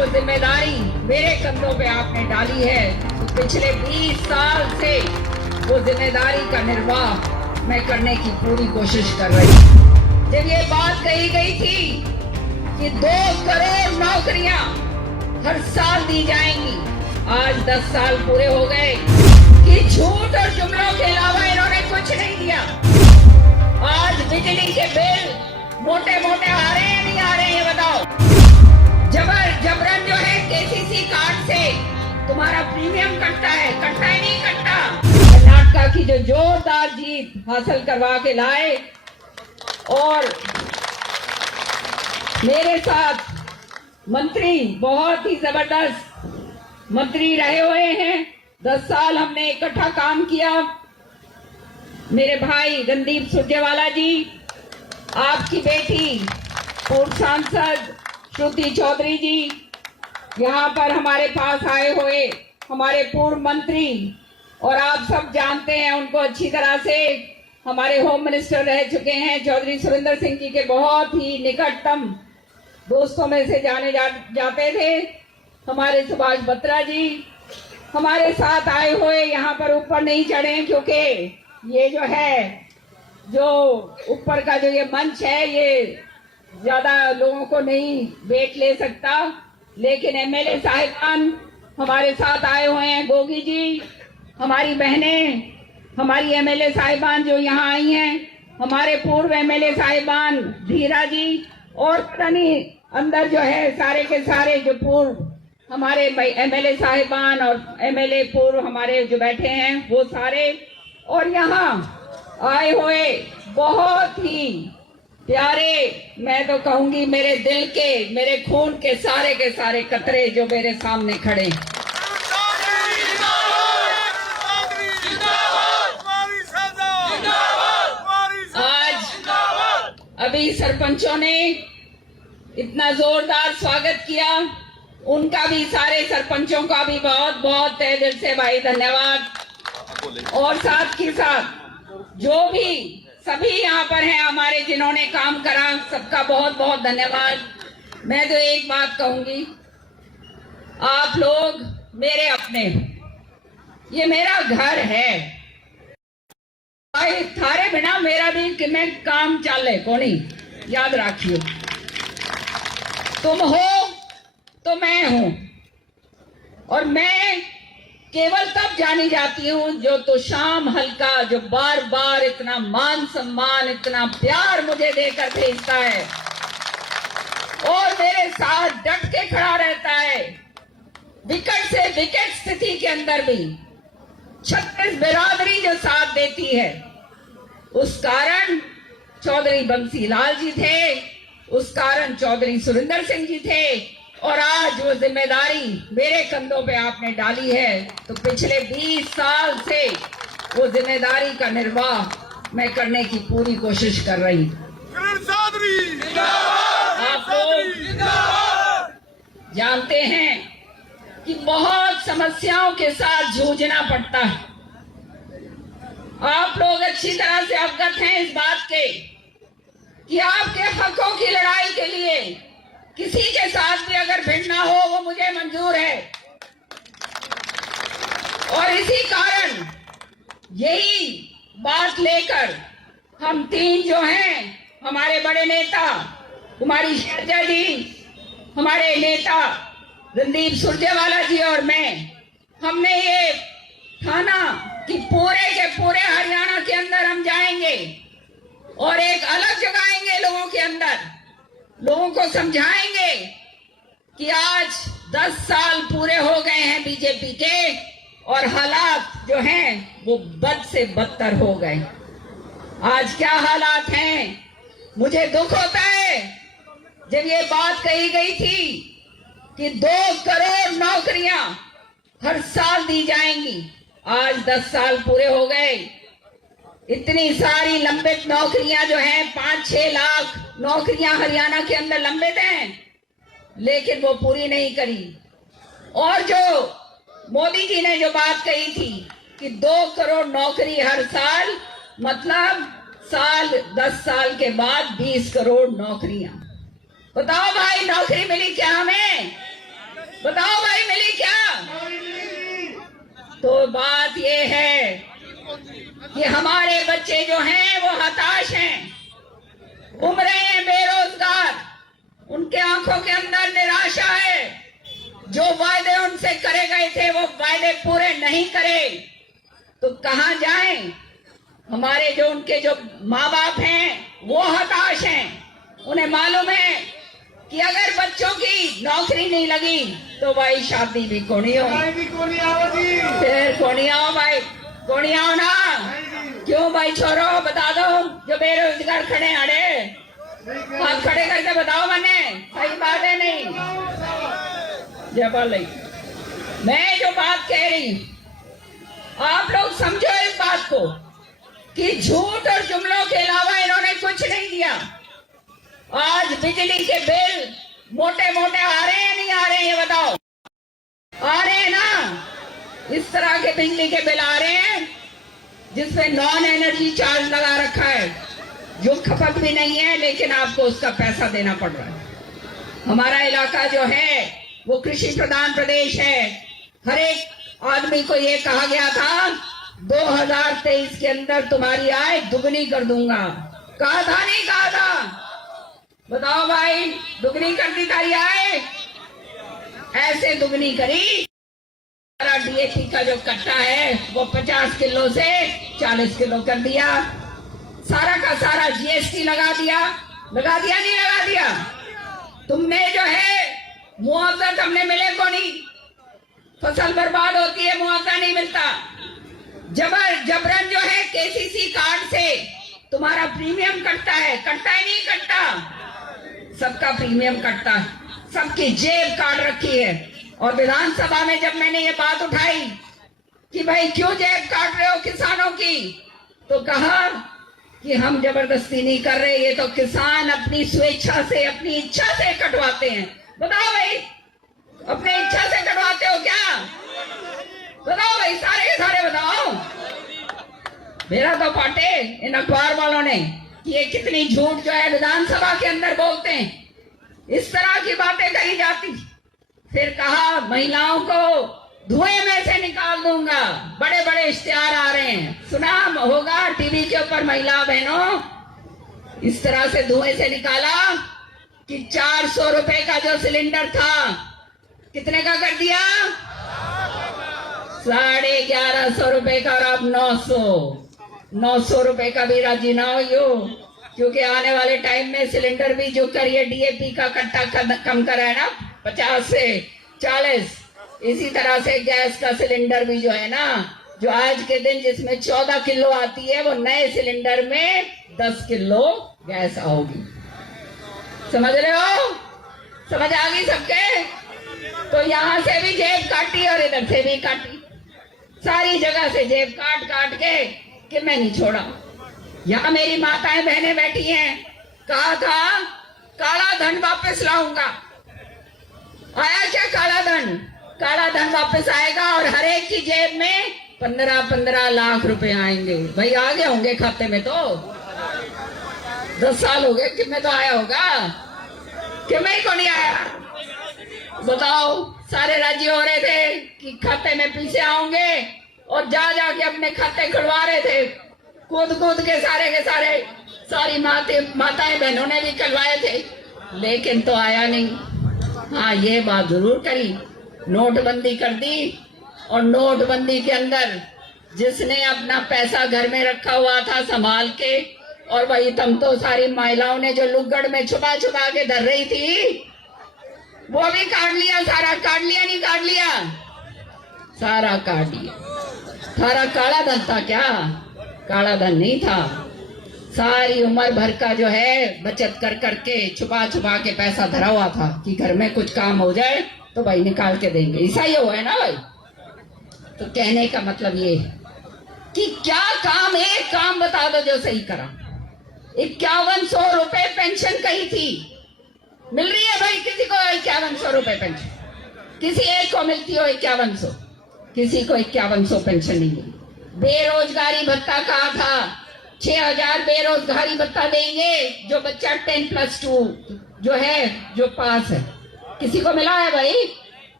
वो जिम्मेदारी मेरे कंधों पे आपने डाली है, तो पिछले 20 साल से वो जिम्मेदारी का निर्वाह मैं करने की पूरी कोशिश कर रही हूँ। जब ये बात कही गई थी कि 2 करोड़ नौकरियां हर साल दी जाएंगी, आज 10 साल पूरे हो गए कि झूठ और जुमलों के अलावा इन्होंने कुछ नहीं दिया। आज बिजली के बिल मोटे मोटे आ रहे हैं, नहीं आ रहे हैं, ये बताओ। जबरन जो है केसीसी कार्ड से तुम्हारा प्रीमियम कटता है, कटता है नहीं कटता। कर्नाटक की जो जोरदार जीत हासिल करवा के लाए और मेरे साथ मंत्री बहुत ही जबरदस्त मंत्री रहे हुए हैं। 10 साल हमने इकट्ठा काम किया। मेरे भाई रणदीप सुरजेवाला जी, आपकी बेटी पूर्व सांसद श्रुति चौधरी जी, यहाँ पर हमारे पास आए हुए हमारे पूर्व मंत्री, और आप सब जानते हैं उनको अच्छी तरह से, हमारे होम मिनिस्टर रह चुके हैं चौधरी सुरेंद्र सिंह जी के बहुत ही निकटतम दोस्तों में से जाते थे। हमारे सुभाष बत्रा जी हमारे साथ आए हुए, यहाँ पर ऊपर नहीं चढ़े क्योंकि ये जो है, जो ऊपर का जो ये मंच है, ये ज्यादा लोगों को नहीं वेट ले सकता, लेकिन एमएलए साहिबान हमारे साथ आए हुए हैं। गोगी जी, हमारी बहनें, हमारी एमएलए साहिबान जो यहाँ आई हैं, हमारे पूर्व एमएलए साहिबान धीरा जी, और पता नहीं अंदर जो है सारे के सारे जो पूर्व हमारे एमएलए साहिबान और एमएलए पूर्व हमारे जो बैठे हैं वो सारे, और यहाँ आए हुए बहुत ही प्यारे, मैं तो कहूंगी मेरे दिल के, मेरे खून के सारे कतरे जो मेरे सामने खड़े। आज अभी सरपंचों ने इतना जोरदार स्वागत किया, उनका भी, सारे सरपंचों का भी बहुत बहुत तहे दिल से भाई धन्यवाद। और साथ के साथ जो भी सभी यहाँ पर हैं हमारे, जिन्होंने काम करा, सबका बहुत बहुत धन्यवाद। मैं तो एक बात कहूंगी, आप लोग मेरे अपने, ये मेरा घर है, थारे बिना मेरा भी कि मैं काम चले कोनी, याद रखियो। तुम हो तो मैं हूं, और मैं केवल तब जानी जाती हूं जो तो शाम हल्का, जो बार बार इतना मान सम्मान, इतना प्यार मुझे देकर भेजता है और मेरे साथ डट के खड़ा रहता है, विकट से विकट स्थिति के अंदर भी 36 बिरादरी जो साथ देती है। उस कारण चौधरी बंसी लाल जी थे, उस कारण चौधरी सुरेंद्र सिंह जी थे, और आज वो जिम्मेदारी मेरे कंधों पे आपने डाली है, तो पिछले 20 साल से वो जिम्मेदारी का निर्वाह मैं करने की पूरी कोशिश कर रही हूँ। आप लोग जानते हैं कि बहुत समस्याओं के साथ जूझना पड़ता है। आप लोग अच्छी तरह से अवगत हैं इस बात के कि आपके हकों की लड़ाई के लिए किसी के साथ भी अगर भिड़ना हो वो मुझे मंजूर है, और इसी कारण यही बात लेकर हम 3 जो हैं, हमारे बड़े नेता कुमारी शैलजा जी, हमारे नेता रणदीप सुरजेवाला जी और मैं, हमने ये ठाना कि पूरे के पूरे हरियाणा के अंदर हम जाएंगे और एक अलग जगाएंगे लोगों के अंदर, लोगों को समझाएंगे कि आज 10 साल पूरे हो गए हैं बीजेपी के, और हालात जो हैं वो बद से बदतर हो गए। आज क्या हालात हैं, मुझे दुख होता है जब ये बात कही गई थी कि 2 करोड़ नौकरियां हर साल दी जाएंगी, आज 10 साल पूरे हो गए। इतनी सारी लंबित नौकरियां जो हैं, 5-6 लाख नौकरियां हरियाणा के अंदर लंबित हैं, लेकिन वो पूरी नहीं करी। और जो मोदी जी ने जो बात कही थी कि 2 करोड़ नौकरी हर साल, मतलब 10 साल के बाद 20 करोड़ नौकरियां। बताओ भाई, नौकरी मिली क्या हमें? बताओ भाई, मिली क्या? तो बात ये है कि हमारे बच्चे जो हैं वो हताश हैं, घूम रहे हैं बेरोजगार, उनके आंखों के अंदर निराशा है। जो वायदे उनसे करे गए थे वो वायदे पूरे नहीं करे तो कहां जाएं? हमारे जो उनके जो माँ बाप हैं वो हताश हैं। उन्हें मालूम है कि अगर बच्चों की नौकरी नहीं लगी तो भाई शादी भी कोनी हो, फिर कोनी आओ भाई, कोनी आओ ना। क्यों भाई छोरो, बता दो जो बेरोजगार खड़े अड़े, हाथ खड़े करके बताओ, मैंने सही बात है नहीं? जय, मैं जो बात कह रही आप लोग समझो इस बात को कि झूठ और जुमलों के अलावा इन्होंने कुछ नहीं दिया। आज बिजली के बिल मोटे मोटे आ रहे हैं, नहीं आ रहे हैं, ये बताओ? आ रहे हैं ना? इस तरह के बिजली के बिल आ रहे हैं जिसमें नॉन एनर्जी चार्ज लगा रखा है, जो खपत भी नहीं है, लेकिन आपको उसका पैसा देना पड़ रहा है। हमारा इलाका जो है वो कृषि प्रधान प्रदेश है। हर एक आदमी को ये कहा गया था 2023 के अंदर तुम्हारी आय दुगनी कर दूंगा। कहा था नहीं कहा था? बताओ भाई, दुगनी कर दी तारी आय? ऐसे दुगनी करी। डीएपी का जो कट्टा है वो 50 किलो से 40 किलो कर दिया। सारा का सारा जीएसटी लगा दिया नहीं लगा दिया? तुमने जो है मुआवजा तुमने मिले को नहीं, फसल बर्बाद होती है, मुआवजा नहीं मिलता। जबरन जो है केसीसी कार्ड से तुम्हारा प्रीमियम कटता है नहीं कटता? सबका प्रीमियम कटता है, सबकी जेब काट रखी है। और विधानसभा में जब मैंने ये बात उठाई कि भाई क्यों जेब काट रहे हो किसानों की, तो कहा कि हम जबरदस्ती नहीं कर रहे, ये तो किसान अपनी स्वेच्छा से, अपनी इच्छा से कटवाते हैं। बताओ भाई, अपने इच्छा से कटवाते हो क्या? बताओ भाई, सारे के सारे बताओ। मेरा तो पाटे इन अखबार वालों ने कि ये कितनी झूठ जो है विधानसभा के अंदर बोलते हैं, इस तरह की बातें कही जाती। फिर कहा महिलाओं को धुएं में से निकाल दूंगा, बड़े बड़े इश्तिहार आ रहे हैं, सुना होगा टीवी के ऊपर, महिला बहनों, इस तरह से धुएं से निकाला कि 400 रुपए का जो सिलेंडर था कितने का कर दिया? 1150 रुपए का। और अब 900 रुपए का भी राजी ना हो यो, क्योंकि आने वाले टाइम में सिलेंडर भी जो करिए डीएपी का कट्टा कम करा है ना 50 से 40, इसी तरह से गैस का सिलेंडर भी जो है ना, जो आज के दिन जिसमें 14 किलो आती है वो नए सिलेंडर में 10 किलो गैस आओगी। समझ रहे हो? समझ आ गई सबके? तो यहां से भी जेब काटी और इधर से भी काटी, सारी जगह से जेब काट काट के कि मैं नहीं छोड़ा। यहां मेरी माताएं बहनें बैठी हैं, कहा था काला धन वापस लाऊंगा। आया क्या काला धन? काला धन वापस आएगा और हर एक की जेब में 15-15 लाख रुपए आएंगे। भाई आ गए होंगे खाते में, तो 10 साल हो गए, कितने तो आया होगा, कि मैं को नहीं आया? बताओ, सारे राज्य हो रहे थे कि खाते में पैसे आओगे और जा के अपने खाते खुलवा रहे थे, कूद के सारे सारी माताएं बहनों ने भी खुलवाए थे, लेकिन तो आया नहीं। हाँ, ये बात जरूर करी, नोटबंदी कर दी, और नोटबंदी के अंदर जिसने अपना पैसा घर में रखा हुआ था संभाल के, और वही तुम तो सारी महिलाओं ने जो लुगड़ में छुपा के धर रही थी, वो भी काट लिया, सारा काट लिया, नहीं काट लिया? सारा काट लिया। सारा काला धन था क्या? काला धन नहीं था। सारी उम्र भर का जो है बचत कर करके छुपा के पैसा धरा हुआ था कि घर में कुछ काम हो जाए तो भाई निकाल के देंगे। ऐसा ही हुआ है ना भाई? तो कहने का मतलब ये है कि क्या काम, एक काम बता दो जो सही करा। 5100 रुपए पेंशन कही थी, मिल रही है भाई किसी को 5100 रुपए पेंशन? किसी एक को मिलती हो 5100, किसी को 5100 पेंशन नहीं मिली। बेरोजगारी भत्ता कहा था 6000 बेरोजगारी भत्ता देंगे जो बच्चा 10+2 जो है, जो पास है। किसी को मिला है भाई?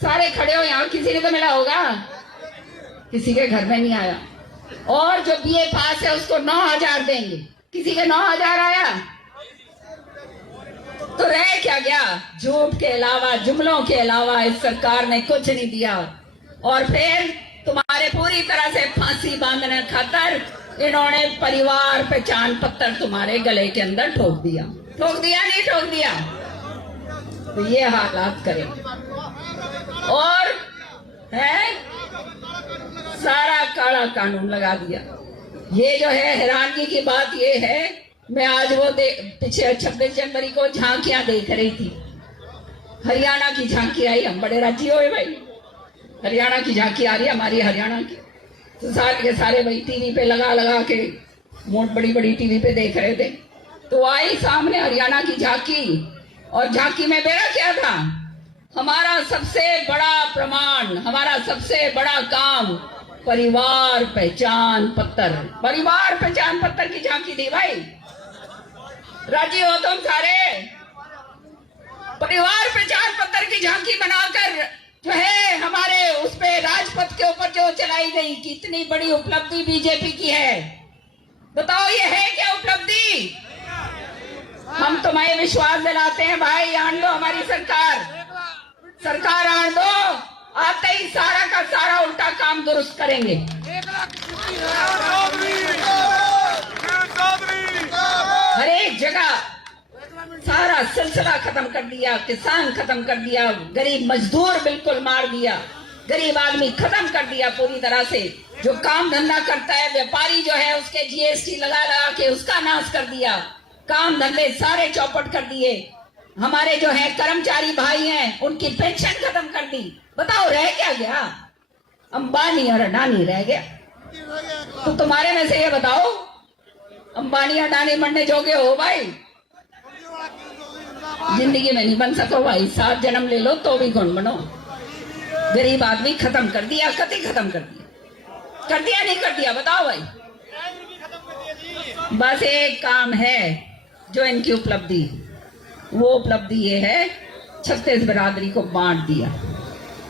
सारे खड़े हो यहाँ, किसी ने तो मिला होगा, किसी के घर में नहीं आया। और जो बीए पास है उसको 9,000 देंगे, किसी के 9,000 आया? तो रह क्या गया? झूठ के अलावा, जुमलों के अलावा इस सरकार ने कुछ नहीं दिया। और फिर तुम्हारे पूरी तरह से फांसी बांधने खातर इन्होंने परिवार पहचान पत्र तुम्हारे गले के अंदर ठोक दिया। ठोक दिया नहीं ठोक दिया? तो ये हालात करें। और है सारा काला कानून लगा दिया। ये जो है हैरानगी की बात ये है, मैं आज वो पीछे 26 जनवरी को झांकियां देख रही थी, हरियाणा की झांकी आई, हम बड़े राजी हुए भाई, हरियाणा की झांकी आ रही है हमारी हरियाणा की। तो सारे के सारे भाई टीवी पे लगा लगा के मोट बड़ी बड़ी टीवी पे देख रहे थे। तो आई सामने हरियाणा की झांकी, और झांकी में मेरा क्या था? हमारा सबसे बड़ा प्रमाण, हमारा सबसे बड़ा काम परिवार पहचान पत्र, परिवार पहचान पत्र की झांकी थी भाई। राजी हो तुम सारे? परिवार पहचान पत्र की झांकी बनाकर जो है हमारे उस पे राजपथ के ऊपर जो चलाई गई, कितनी बड़ी उपलब्धि बीजेपी की है। बताओ ये है क्या उपलब्धि? हम तुम्हें विश्वास दिलाते हैं भाई, आन लो हमारी सरकार, सरकार आन दो, आते ही सारा का सारा उल्टा काम दुरुस्त करेंगे। हर एक जगह सारा सिलसिला खत्म कर दिया, किसान खत्म कर दिया, गरीब मजदूर बिल्कुल मार दिया, गरीब आदमी खत्म कर दिया पूरी तरह से। जो काम धंधा करता है व्यापारी जो है उसके जीएसटी लगा लगा के उसका नाश कर दिया, काम धंधे सारे चौपट कर दिए। हमारे जो है कर्मचारी भाई हैं उनकी पेंशन खत्म कर दी। बताओ रह क्या गया? अंबानी और अडानी रह गया। तो तुम्हारे में से ये बताओ, अंबानी अडानी बनने जोगे हो भाई? जिंदगी में नहीं बन सको भाई, 7 जन्म ले लो तो भी कौन बनो। गरीब आदमी खत्म कर दिया, कति खत्म कर दिया, कर दिया नहीं कर दिया? बताओ भाई। बस एक काम है जो इनकी उपलब्धि, वो उपलब्धि ये है 36 बिरादरी को बांट दिया।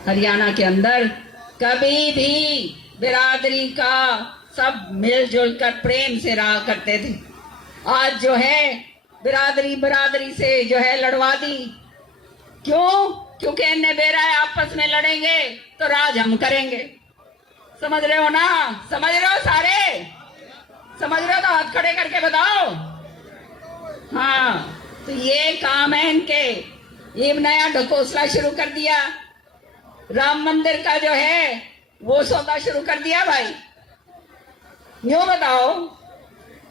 हरियाणा के अंदर कभी भी बिरादरी का सब मिलजुल कर प्रेम से रहा करते थे, आज जो है बिरादरी बिरादरी से जो है लड़वा दी। क्यों? क्योंकि इन्हें बेरा है आपस में लड़ेंगे तो राज हम करेंगे। समझ रहे हो ना? समझ रहे हो सारे? समझ रहे हो तो हाथ खड़े करके बताओ। हाँ, तो ये काम है इनके। ये नया ढकोसला शुरू कर दिया, राम मंदिर का जो है वो सौदा शुरू कर दिया भाई। यूं बताओ,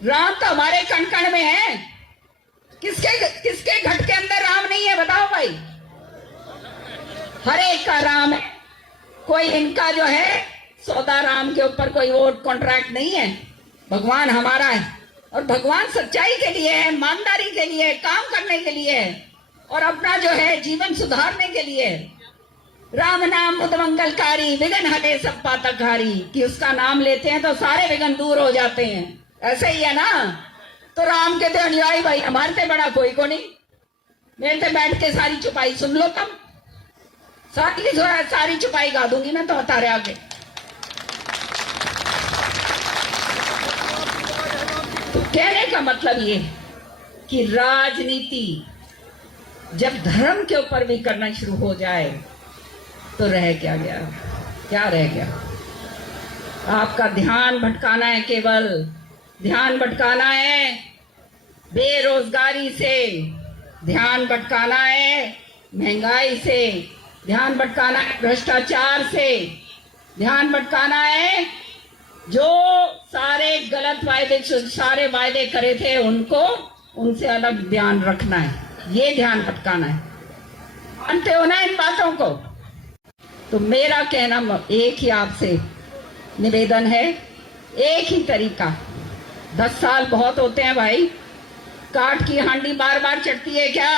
राम तो हमारे कण कण में है, किसके घट के अंदर राम नहीं है? बताओ भाई। हर एक का राम है, कोई इनका जो है सौदा राम के ऊपर कोई वोट कॉन्ट्रैक्ट नहीं है। भगवान हमारा है, और भगवान सच्चाई के लिए है, ईमानदारी के लिए, काम करने के लिए है, और अपना जो है जीवन सुधारने के लिए। राम नाम मुद मंगलकारी, विघ्न हटे सब पातकहारी, कि उसका नाम लेते हैं तो सारे विघ्न दूर हो जाते हैं। ऐसे ही है ना? तो राम के तो अनुयायी भाई हमारे से बड़ा कोई को नहीं। मेरे से बैठ के सारी चुपाई सुन लो, तुम सारी चुपाई गा दूंगी मैं तो हतारे आगे। तो कहने का मतलब ये कि राजनीति जब धर्म के ऊपर भी करना शुरू हो जाए तो रह क्या गया? क्या रह गया? आपका ध्यान भटकाना है, केवल ध्यान भटकाना है बेरोजगारी से, ध्यान भटकाना है महंगाई से, ध्यान भटकाना है भ्रष्टाचार से, ध्यान भटकाना है जो सारे गलत सारे वायदे करे थे उनको, उनसे अलग ध्यान रखना है। ये ध्यान भटकाना है। मानते हो ना इन बातों को? तो मेरा कहना एक ही आपसे निवेदन है, एक ही तरीका। 10 साल बहुत होते हैं भाई, काठ की हांडी बार बार चढ़ती है क्या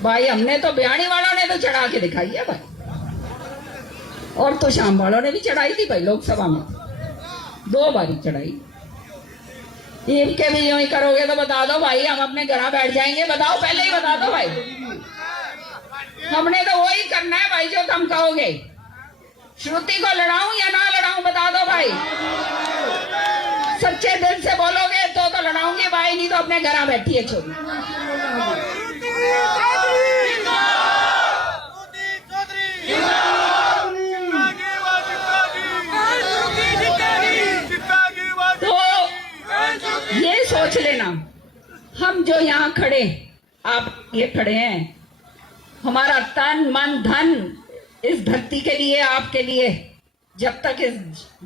भाई? हमने तो बिहाड़ी वालों ने तो चढ़ा के दिखाई है भाई, और तो शाम वालों ने भी चढ़ाई थी भाई, लोकसभा में 2 बारी चढ़ाई। ईब के भी यूं ही करोगे तो बता दो भाई, हम अपने घर बैठ जाएंगे। बताओ, पहले ही बता दो भाई। हमने तो वही करना है भाई जो तुम कहोगे। श्रुति को लड़ाऊं या ना लड़ाऊं बता दो भाई। सच्चे दिल से बोलोगे तो लड़ाऊंगी भाई, नहीं तो अपने घर बैठी है छोड़ी। तो ये सोच लेना, हम जो यहाँ खड़े, आप ये खड़े हैं, हमारा तन मन धन इस धरती के लिए, आपके लिए। जब तक इस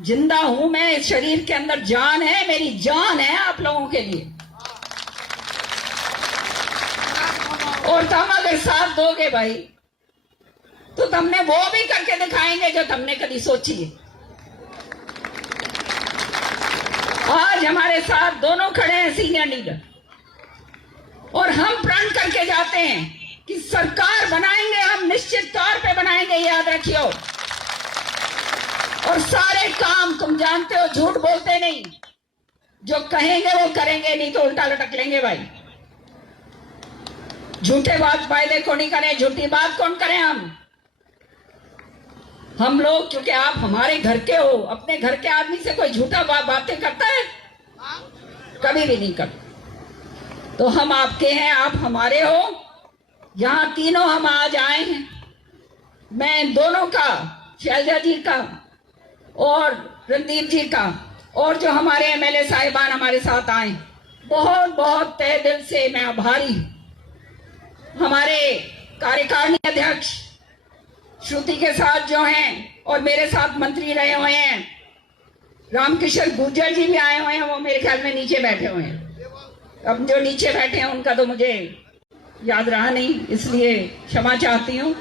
जिंदा हूं मैं, इस शरीर के अंदर जान है, मेरी जान है आप लोगों के लिए। और तुम अगर साथ दोगे भाई तो तुमने वो भी करके दिखाएंगे जो तुमने कभी सोची है। आज हमारे साथ दोनों खड़े हैं सीनियर लीडर, और हम प्रण करके जाते हैं कि सरकार बनाएंगे, हम निश्चित तौर पे बनाएंगे, याद रखियो। और सारे काम तुम जानते हो, झूठ बोलते नहीं, जो कहेंगे वो करेंगे, नहीं तो उल्टा लटक लेंगे भाई। झूठे बात वायदे कौन ही करें, झूठी बात कौन करें हम लोग, क्योंकि आप हमारे घर के हो। अपने घर के आदमी से कोई झूठा बातें करता है? कभी भी नहीं करता। तो हम आपके हैं, आप हमारे हो। यहां तीनों हम आज आए हैं, मैं दोनों का, शैलजा जी का और रणदीप जी का, और जो हमारे एमएलए साहिबान हमारे साथ आए, बहुत बहुत तहे दिल से मैं आभारी हूं। हमारे कार्यकारिणी अध्यक्ष श्रुति के साथ जो हैं, और मेरे साथ मंत्री रहे हुए हैं रामकिशोर गुर्जर जी भी आए हुए हैं, वो मेरे ख्याल में नीचे बैठे हुए हैं। अब जो नीचे बैठे हैं उनका तो मुझे याद रहा नहीं, इसलिए क्षमा चाहती हूं।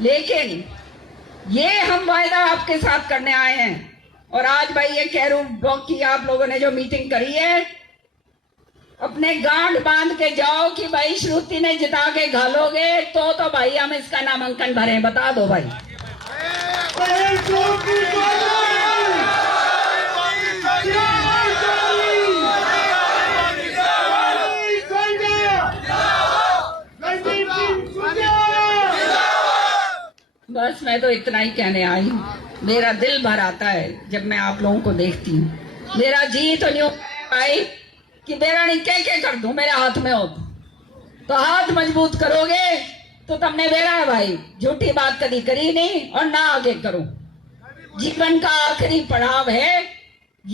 लेकिन ये हम वायदा आपके साथ करने आए हैं। और आज भाई ये कैरू ब्लॉक की आप लोगों ने जो मीटिंग करी है, अपने गांठ बांध के जाओ कि भाई श्रुति ने जिता के घालोगे तो भाई हम इसका नामांकन भरें, बता दो भाई। बस मैं तो इतना ही कहने आई हूँ। मेरा दिल भर आता है जब मैं आप लोगों को देखती हूँ। मेरा जी तो नहीं हो भाई कि मेरा नहीं क्या कर दूं, मेरे हाथ में हो तो हाथ मजबूत करोगे तो तुमने बेरा है भाई। झूठी बात कभी करी नहीं और ना आगे करो। जीवन का आखिरी पड़ाव है,